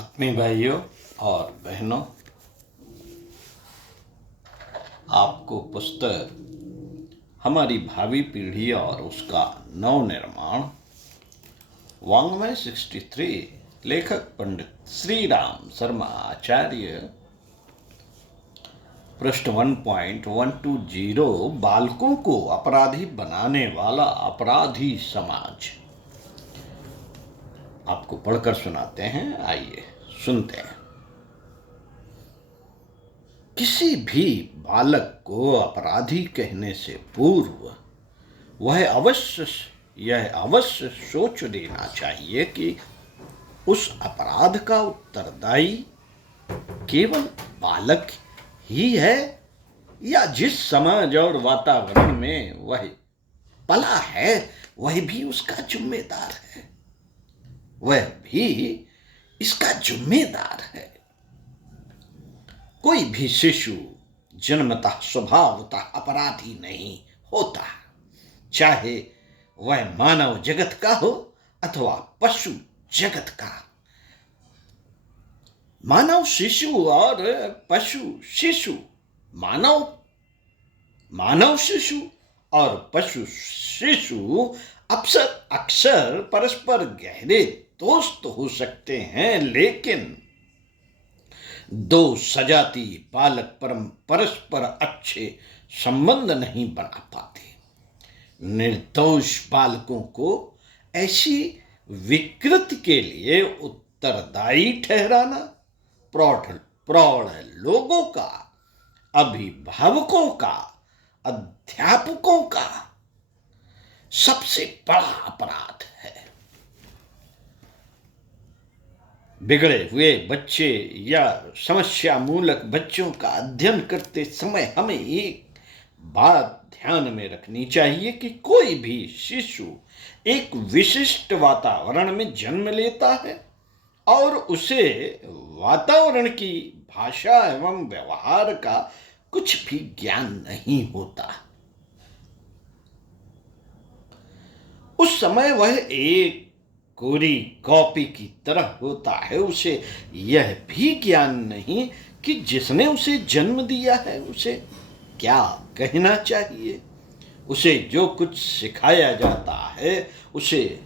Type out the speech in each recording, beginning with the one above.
आत्मीय भाइयों और बहनों, आपको पुस्तक हमारी भावी पीढ़ी और उसका नवनिर्माण वाङ्मय 63 लेखक पंडित श्री राम शर्मा आचार्य पृष्ठ 1.120 बालकों को अपराधी बनाने वाला अपराधी समाज आपको पढ़कर सुनाते हैं। आइए सुनते हैं। किसी भी बालक को अपराधी कहने से पूर्व यह अवश्य सोच लेना चाहिए कि उस अपराध का उत्तरदायी केवल बालक ही है या जिस समाज और वातावरण में वह पला है वह भी उसका जिम्मेदार है। वह भी इसका जिम्मेदार है। कोई भी शिशु जन्मतः स्वभावतः अपराधी नहीं होता, चाहे वह मानव जगत का हो अथवा पशु जगत का। मानव शिशु और पशु शिशु, मानव शिशु और पशु शिशु अक्सर परस्पर गहरे दोस्त हो सकते हैं, लेकिन दो सजाती बालक परस्पर अच्छे संबंध नहीं बना पाते। निर्दोष बालकों को ऐसी विकृति के लिए उत्तरदायी ठहराना प्रौढ़ लोगों का, अभिभावकों का, अध्यापकों का सबसे बड़ा अपराध है। बिगड़े हुए बच्चे या समस्या मूलक बच्चों का अध्ययन करते समय हमें एक बात ध्यान में रखनी चाहिए कि कोई भी शिशु एक विशिष्ट वातावरण में जन्म लेता है और उसे वातावरण की भाषा एवं व्यवहार का कुछ भी ज्ञान नहीं होता। उस समय वह एक कोरी कॉपी की तरह होता है। उसे यह भी ज्ञान नहीं कि जिसने उसे जन्म दिया है उसे क्या कहना चाहिए। उसे जो कुछ सिखाया जाता है उसे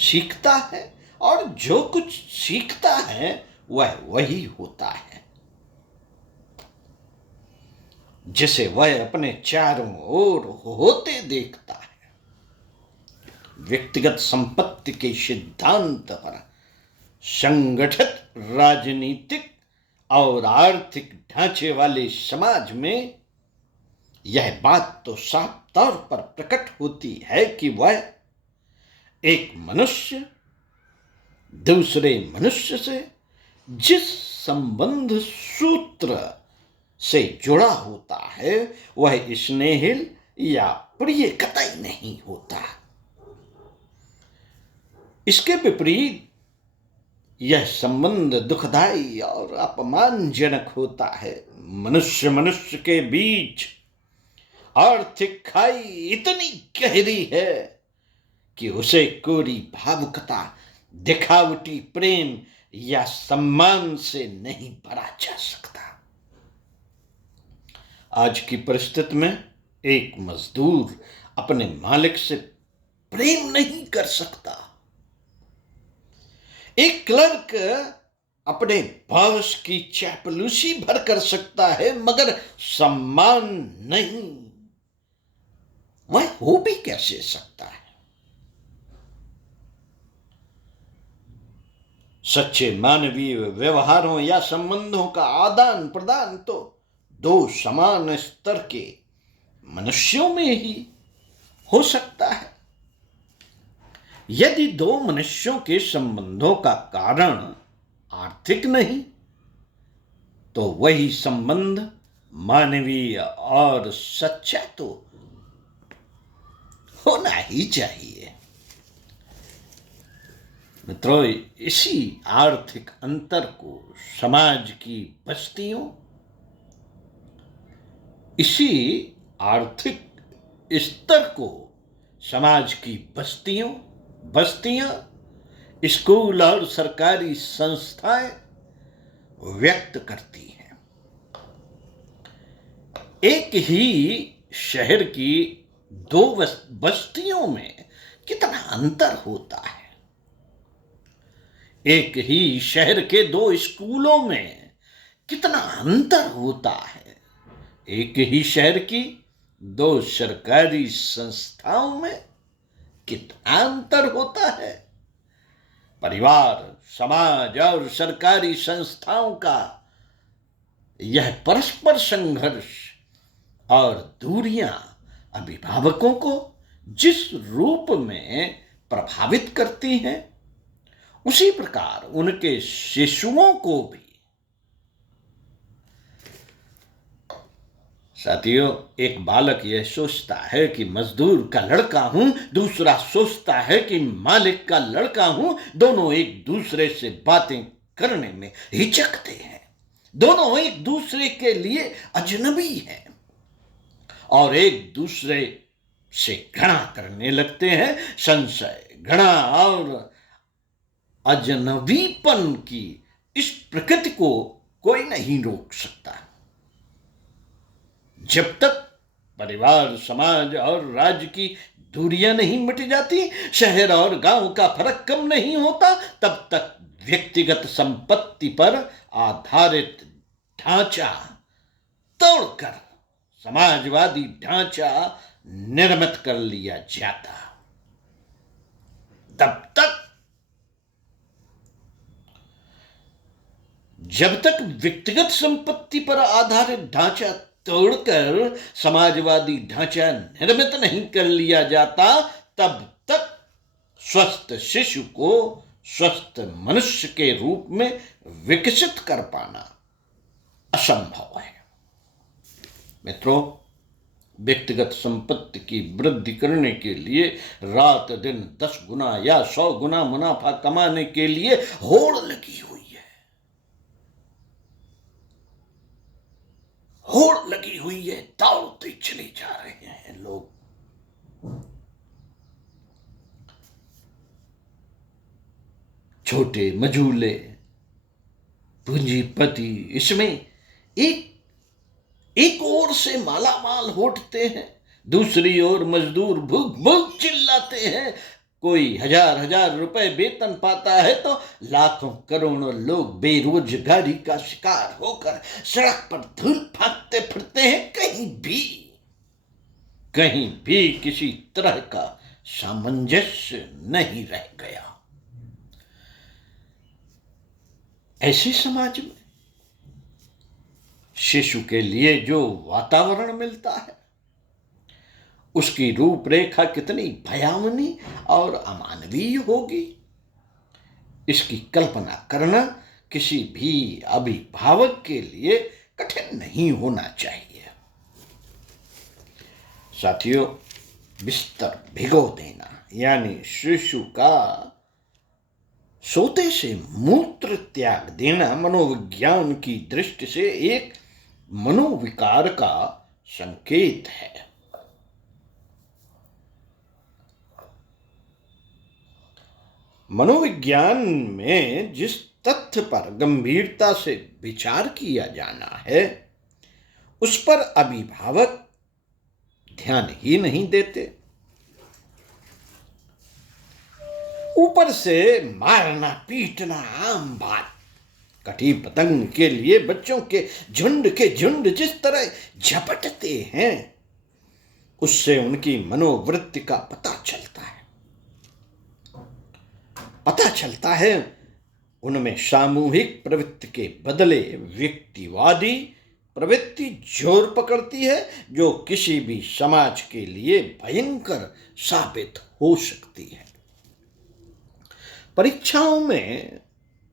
सीखता है और जो कुछ सीखता है वह वही होता है जिसे वह अपने चारों ओर होते देखता है। व्यक्तिगत संपत्ति के सिद्धांत पर संगठित राजनीतिक और आर्थिक ढांचे वाले समाज में यह बात तो साफ तौर पर प्रकट होती है कि वह एक मनुष्य दूसरे मनुष्य से जिस संबंध सूत्र से जुड़ा होता है वह स्नेहिल या प्रिय कतई नहीं होता। इसके विपरीत यह संबंध दुखदाई और अपमानजनक होता है। मनुष्य के बीच आर्थिक खाई इतनी गहरी है कि उसे कोरी भावुकता, दिखावटी प्रेम या सम्मान से नहीं भरा जा सकता। आज की परिस्थिति में एक मजदूर अपने मालिक से प्रेम नहीं कर सकता। एक क्लर्क अपने बॉस की चापलूसी भर कर सकता है मगर सम्मान नहीं। वह हो भी कैसे सकता है। सच्चे मानवीय व्यवहारों या संबंधों का आदान प्रदान तो दो समान स्तर के मनुष्यों में ही हो सकता है। यदि दो मनुष्यों के संबंधों का कारण आर्थिक नहीं तो वही संबंध मानवीय और सच्चा तो होना ही चाहिए। मित्रों, इसी आर्थिक अंतर को समाज की बस्तियों, इसी आर्थिक स्तर को समाज की बस्तियां, स्कूल और सरकारी संस्थाएं व्यक्त करती हैं। एक ही शहर की दो बस्तियों में कितना अंतर होता है। एक ही शहर के दो स्कूलों में कितना अंतर होता है। एक ही शहर की दो सरकारी संस्थाओं में कितना अंतर होता है। परिवार, समाज और सरकारी संस्थाओं का यह परस्पर संघर्ष और दूरियां अभिभावकों को जिस रूप में प्रभावित करती हैं, उसी प्रकार उनके शिशुओं को भी। साथियों, एक बालक यह सोचता है कि मजदूर का लड़का हूं, दूसरा सोचता है कि मालिक का लड़का हूं। दोनों एक दूसरे से बातें करने में हिचकते हैं। दोनों एक दूसरे के लिए अजनबी हैं और एक दूसरे से घृणा करने लगते हैं। संशय, घृणा और अजनबीपन की इस प्रकृति को कोई नहीं रोक सकता। जब तक परिवार, समाज और राज्य की दूरियां नहीं मिट जाती, शहर और गांव का फर्क कम नहीं होता, तब तक व्यक्तिगत संपत्ति पर आधारित ढांचा तोड़कर समाजवादी ढांचा निर्मित कर लिया जाता। जब तक व्यक्तिगत संपत्ति पर आधारित ढांचा तोड़कर समाजवादी ढांचा निर्मित नहीं कर लिया जाता, तब तक स्वस्थ शिशु को स्वस्थ मनुष्य के रूप में विकसित कर पाना असंभव है। मित्रों, व्यक्तिगत संपत्ति की वृद्धि करने के लिए रात दिन 10 गुना या 100 गुना मुनाफा कमाने के लिए होड़ लगी हुई है। होड़ लगी हुई है, दौड़ते चले जा रहे हैं लोग। छोटे मजूले पूंजीपति इसमें एक ओर से मालामाल होटते हैं, दूसरी ओर मजदूर भूख भूख चिल्लाते हैं। कोई हजार रुपए वेतन पाता है तो लाखों करोड़ों लोग बेरोजगारी का शिकार होकर सड़क पर धूल फेंकते फिरते हैं। कहीं भी किसी तरह का सामंजस्य नहीं रह गया। ऐसे समाज में शिशु के लिए जो वातावरण मिलता है, उसकी रूपरेखा कितनी भयावनी और अमानवीय होगी, इसकी कल्पना करना किसी भी अभिभावक के लिए कठिन नहीं होना चाहिए। साथियों, बिस्तर भिगो देना यानी शिशु का सोते से मूत्र त्याग देना मनोविज्ञान की दृष्टि से एक मनोविकार का संकेत है। मनोविज्ञान में जिस तथ्य पर गंभीरता से विचार किया जाना है, उस पर अभिभावक ध्यान ही नहीं देते। ऊपर से मारना पीटना आम बात। कटी पतंग के लिए बच्चों के झुंड जिस तरह झपटते हैं, उससे उनकी मनोवृत्ति का पता चलता है। उनमें सामूहिक प्रवृत्ति के बदले व्यक्तिवादी प्रवृत्ति जोर पकड़ती है, जो किसी भी समाज के लिए भयंकर साबित हो सकती है। परीक्षाओं में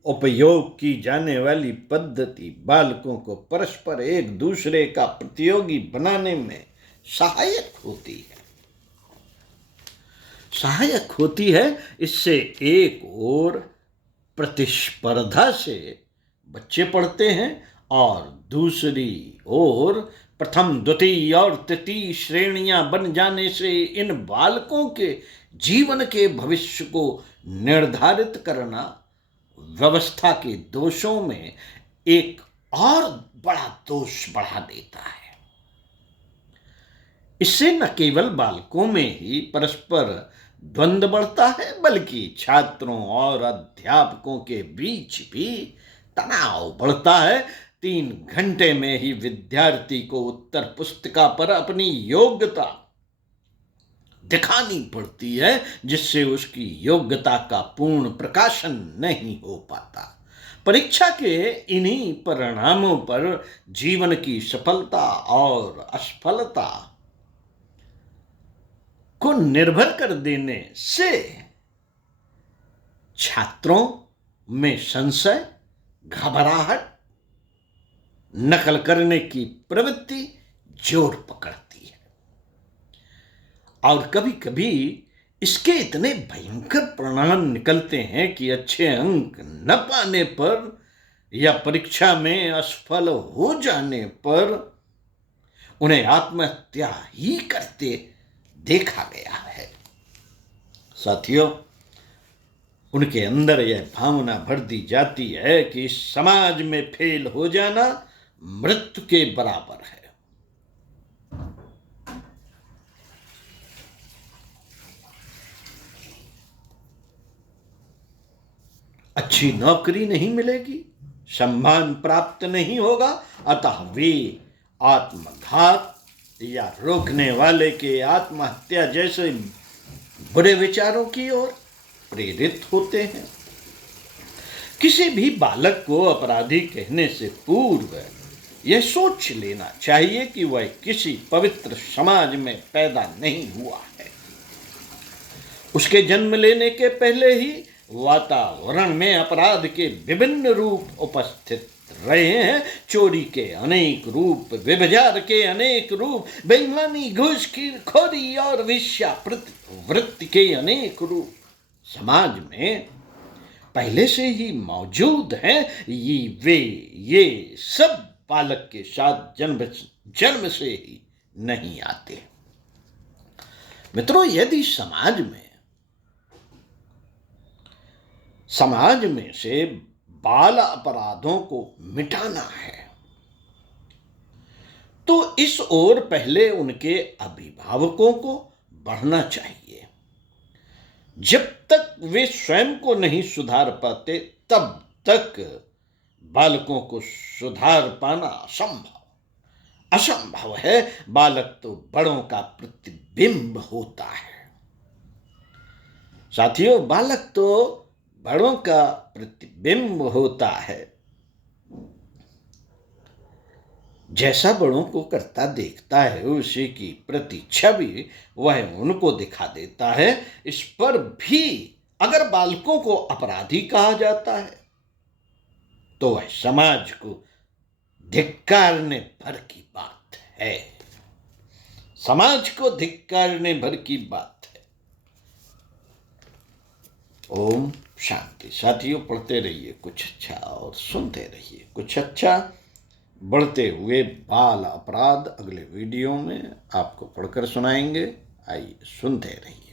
उपयोग की जाने वाली पद्धति बालकों को परस्पर एक दूसरे का प्रतियोगी बनाने में सहायक होती है। इससे एक ओर प्रतिस्पर्धा से बच्चे पढ़ते हैं और दूसरी ओर प्रथम, द्वितीय और तृतीय श्रेणियां बन जाने से इन बालकों के जीवन के भविष्य को निर्धारित करना व्यवस्था के दोषों में एक और बड़ा दोष बढ़ा देता है। इससे न केवल बालकों में ही परस्पर द्वंद्व बढ़ता है, बल्कि छात्रों और अध्यापकों के बीच भी तनाव बढ़ता है। 3 घंटे में ही विद्यार्थी को उत्तर पुस्तिका पर अपनी योग्यता दिखानी पड़ती है, जिससे उसकी योग्यता का पूर्ण प्रकाशन नहीं हो पाता। परीक्षा के इन्हीं परिणामों पर जीवन की सफलता और असफलता को निर्भर कर देने से छात्रों में संशय, घबराहट, नकल करने की प्रवृत्ति जोर पकड़ती है। और कभी कभी इसके इतने भयंकर परिणाम निकलते हैं कि अच्छे अंक न पाने पर या परीक्षा में असफल हो जाने पर उन्हें आत्महत्या ही करते देखा गया है। साथियों, उनके अंदर यह भावना भर दी जाती है कि इस समाज में फेल हो जाना मृत्यु के बराबर है। अच्छी नौकरी नहीं मिलेगी, सम्मान प्राप्त नहीं होगा, अतः वे आत्मघात या रोकने वाले के आत्महत्या जैसे बुरे विचारों की ओर प्रेरित होते हैं। किसी भी बालक को अपराधी कहने से पूर्व यह सोच लेना चाहिए कि वह किसी पवित्र समाज में पैदा नहीं हुआ है। उसके जन्म लेने के पहले ही वातावरण में अपराध के विभिन्न रूप उपस्थित रहे हैं। चोरी के अनेक रूप, व्यभिचार के अनेक रूप, बेईमानी, घूसखोरी और वेश्यावृत्ति के अनेक रूप समाज में पहले से ही मौजूद हैं। ये सब बालक के साथ जन्म से ही नहीं आते। मित्रों, यदि समाज में से बाल अपराधों को मिटाना है तो इस ओर पहले उनके अभिभावकों को बढ़ना चाहिए। जब तक वे स्वयं को नहीं सुधार पाते तब तक बालकों को सुधार पाना असंभव है। बालक तो बड़ों का प्रतिबिंब होता है। साथियों, बालक तो बड़ों का प्रतिबिंब होता है। जैसा बड़ों को करता देखता है, उसी की प्रति छवि वह उनको दिखा देता है। इस पर भी अगर बालकों को अपराधी कहा जाता है तो वह समाज को धिक्कारने भर की बात है। समाज को धिक्कारने भर की बात है। ओम शांति। साथियों, पढ़ते रहिए कुछ अच्छा और सुनते रहिए कुछ अच्छा। बढ़ते हुए बाल अपराध अगले वीडियो में आपको पढ़कर सुनाएंगे। आइए सुनते रहिए।